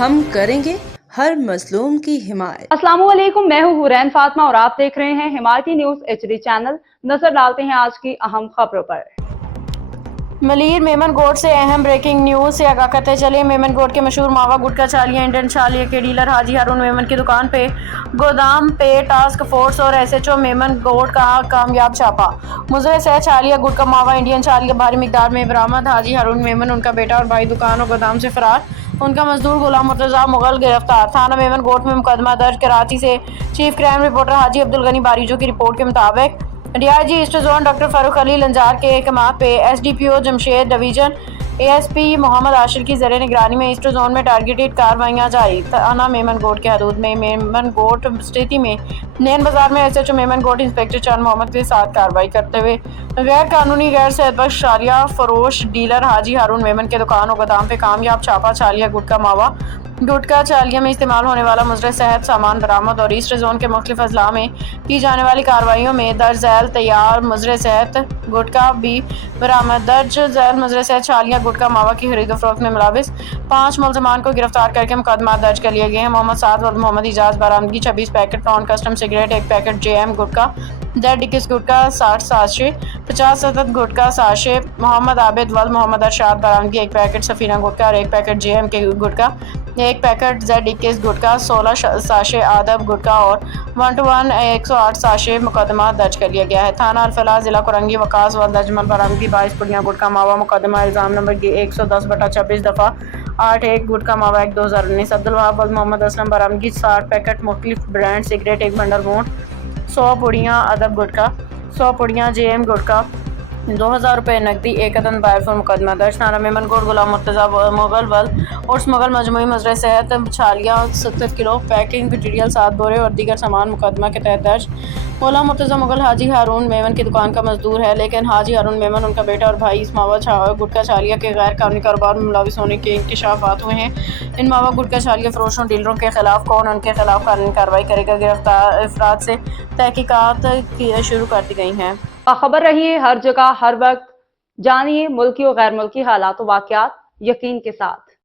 ہم کریں گے ہر مظلوم کی حمایت۔ السلام علیکم، میں ہوں حورین فاطمہ اور آپ دیکھ رہے ہیں حمایتی نیوز HD چینل۔ نظر ڈالتے ہیں آج کی اہم خبروں پر۔ ملیر میمن گوٹ سے اہم بریکنگ نیوز سے آگاہ کرتے چلے۔ میمن گوٹ کے مشہور ماوا گٹکا چالیہ انڈین چالیہ کے ڈیلر حاجی ہارون میمن کی دکان پہ گودام پہ ٹاسک فورس اور SHO میمن گوٹ کا کامیاب چھاپا۔ مضر صحت چالیہ گٹکا ماوا انڈین چالیہ بھاری مقدار میں برآمد۔ حاجی ہارون میمن، ان کا بیٹا اور بھائی دکان اور گودام سے فرار۔ ان کا مزدور غلام مرتضیٰ مغل گرفتار۔ تھانہ میمن گوٹ میں مقدمہ درج۔ کراچی سے چیف کرائم رپورٹر حاجی عبدالغنی باریجو کی رپورٹ کے مطابق DIG ایسٹ زون ڈاکٹر فاروق علی لنجار کے احکامات پہ SDPO جمشید ڈویژن ASP محمد عاشر کی زیر نگرانی میں ایسٹ زون میں ٹارگیٹڈ کارروائیاں جاری۔ تھانہ میمن گوٹ کے حدود میں میمن گوٹ سٹی میں نین بازار میں SHO میمن گوٹ انسپکٹر چاند محمد کے ساتھ کارروائی کرتے ہوئے غیر قانونی غیر صحت بخش چالیہ فروش ڈیلر حاجی ہارون میمن کے دکان اور گودام پہ کامیاب چھاپا۔ چالیہ گٹکا ماوا گٹکا چالیہ میں استعمال ہونے والا مضر صحت سامان برآمد اور ایسٹ زون کے مختلف اضلاع میں کی جانے والی کارروائیوں میں درج ذیل تیار مضر صحت گٹکا بھی برآمد۔ درج ذیل مضر صحت چالیہ گٹکا ماوا کی خرید و فروخت میں ملوث 5 ملزمان کو گرفتار کر کے مقدمات درج کر لیے گئے ہیں۔ محمد سعد و محمد اعجاز برآمدگی 26 packet non custom cigarette, 1 packet JM گٹکا، Z21 گٹکا 60 ساشے، 50 سطت گٹکا ساشے۔ محمد عابد ول محمد ارشاد برآمدگی 1 پیکٹ سفینہ گٹکا اور 1 پیکٹ JM کے گٹکا، 1 پیکٹ Z21 گٹکا، 16 ساشے آدب گٹکا اور 1 108 ساشے مقدمہ درج کر لیا گیا ہے۔ تھانہ الفلاح ضلع کرنگی وقاص ولد اجمل برآمدگی 22 پڑیاں گٹکا ماوا مقدمہ الزام نمبر 110/26 دفعہ 81 گٹکا ماوا 1 2019۔ عبدالوہاب ولد محمد اسلم برآمدگی 60 پیکٹ مختلف برانڈ سگریٹ، 1 بنڈل وونٹ، 100 پڑیاں ادب گٹکا، 100 پڑیاں JM گٹکا، 2000 روپے نقدی، 1 عدد موبائل فون مقدمہ درج۔ تھانہ میمن گوٹ غلام مرتضیٰ مغل ول عرس مغل مجموعی مضر صحت چھالیہ 70 کلو پیکنگ مٹیریل 7 بورے اور دیگر سامان مقدمہ کے تحت درج۔ غلام مرتضیٰ مغل حاجی ہارون میمن کی دکان کا مزدور ہے، لیکن حاجی ہارون میمن، ان کا بیٹا اور بھائی اس ماوا گٹکا چالیہ کے غیر قانونی کاروبار میں ملوث ہونے کے انکشافات ہوئے ہیں۔ ان ماوا گٹکا چالیہ فروشوں ڈیلروں کے خلاف کون ان کے خلاف قانونی کارروائی کرے گا، گرفتار افراد سے تحقیقات شروع کر دی گئی ہیں۔ باخبر رہیے ہر جگہ ہر وقت، جانیے ملکی و غیر ملکی حالات و واقعات یقین کے ساتھ۔